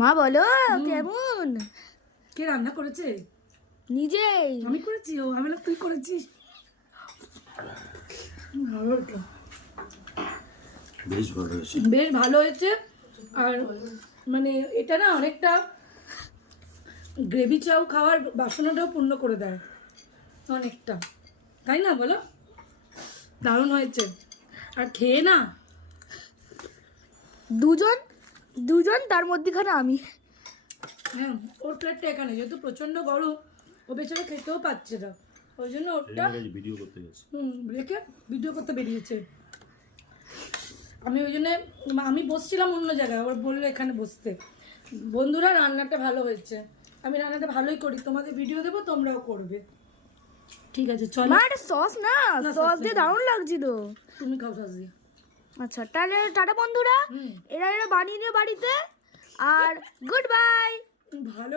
মা বলো কেমন? কে রান্না করেছে? নিজেই। আমি করেছি? ও আমি তুই করেছিস? বেশ ভালো হয়েছে। বেশ ভালো হয়েছে। আর মানে এটা না অনেকটা গ্রেভি চাউ খাওয়ার বাসনাটাও পূর্ণ করে দেয় অনেকটা, তাই না বলো? দারুণ হয়েছে। আর খেয়ে না দুজন তার মধ্যেখানে আমি। হ্যাঁ, ওর প্লেটটা এখানে, যেহেতু প্রচন্ড গরম ও বেচারা খেতেও পাচ্ছে না, ওই জন্য ওটা ভিডিও করতে গেছে। রেখে ভিডিও করতে বেরিয়েছে। আমি ওই জন্য আমি বসছিলাম অন্য জায়গায়, আবার বললো এখানে বসতে। বন্ধুরা রান্নাটা ভালো হয়েছে, আমি রান্নাটা ভালোই করি, তোমাদের ভিডিও দেবো, তোমরাও করবে। ঠিক আছে চলো। মা এটা সস না, সস দিয়ে দারুণ লাগছিল। তুমি খাও সস দিয়ে। আচ্ছা তাহলে টাটা বন্ধুরা, এরা বানিয়ে নিও বাড়িতে, আর গুড বাই। ভালো।